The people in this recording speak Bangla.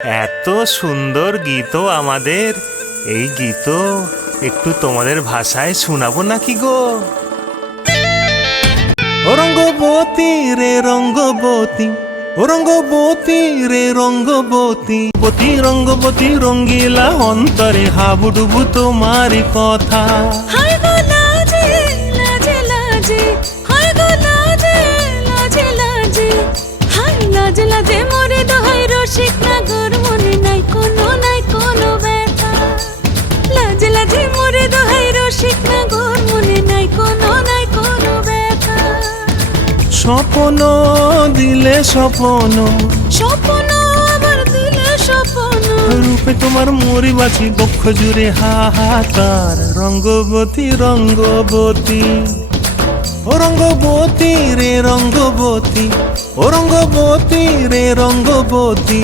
এত সুন্দর গীত আমাদের, এই গীত একটু তোমাদের ভাষায় শোনাবো নাকি গো? ও রঙ্গবতী রে রঙ্গবতী, ও রঙ্গবতী রে রঙ্গবতী, বতী রঙ্গবতী রঙ্গিলা অন্তরে হাবুডুবু তোমারই কথা। হায় গো লাজে লাজে লাজে, হায় গো লাজে লাজে লাজে, হায় লাজে লাজে মোরে দোহাই রসিক নাগর, মনে নাই কোনো ব্যথা। লাজে লাজে মোরে দোহাই রসিক নাগর, মনে নাই কোনো ব্যথা। স্বপ্ন দিলে স্বপ্ন, স্বপ্ন আবার দিলে স্বপ্ন, রূপে তোমার মরি বাছি বক্ষ জুড়ে হাহাকার। রঙ্গবতী রঙ্গবতী, ও রঙ্গবতী রে রঙ্গবতী, ও রঙ্গবতী রে রঙ্গবতী।